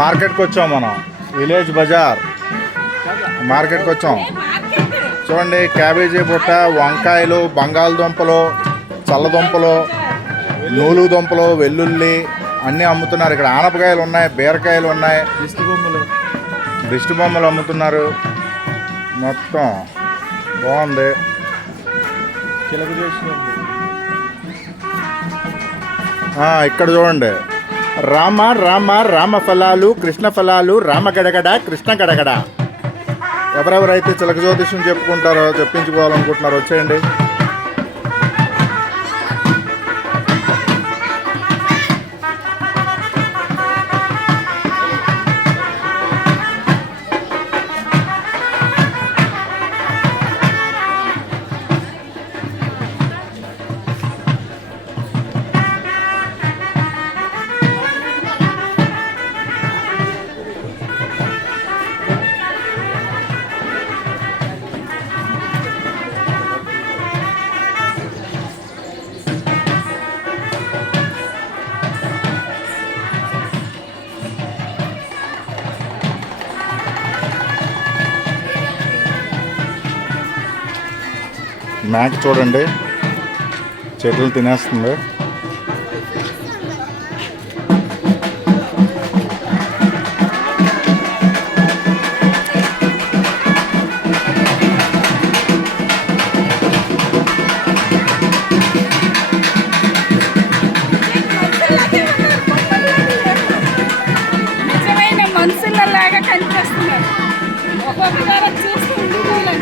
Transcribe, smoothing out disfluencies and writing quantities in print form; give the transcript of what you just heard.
మార్కెట్కి వచ్చాం మనం, విలేజ్ బజార్ మార్కెట్కి వచ్చాం. చూడండి, క్యాబేజీ బుట్ట, వంకాయలు, బంగాళదుంపలు, చల్లదుంపలు, నూలు దుంపలు, వెల్లుల్లి అన్నీ అమ్ముతున్నారు. ఇక్కడ ఆనపకాయలు ఉన్నాయి, బీరకాయలు ఉన్నాయి, దిష్టి బొమ్మలు అమ్ముతున్నారు. మొత్తం బాగుంది. ఇక్కడ చూడండి, రామ రామ రామ ఫలాలు, కృష్ణ ఫలాలు, రామ గడగడ, కృష్ణ గడగడ. ఎవరెవరైతే చిలక జ్యోతిష్యం చెప్పుకుంటారో, చెప్పించుకోవాలనుకుంటున్నారో వచ్చేయండి. మ్యాక్ చూడండి, చెట్లు తినేస్తుంది. నిజమైన మనుషులలాగా కనిపిస్తున్నారు. ఒక్కొక్కరు చూసి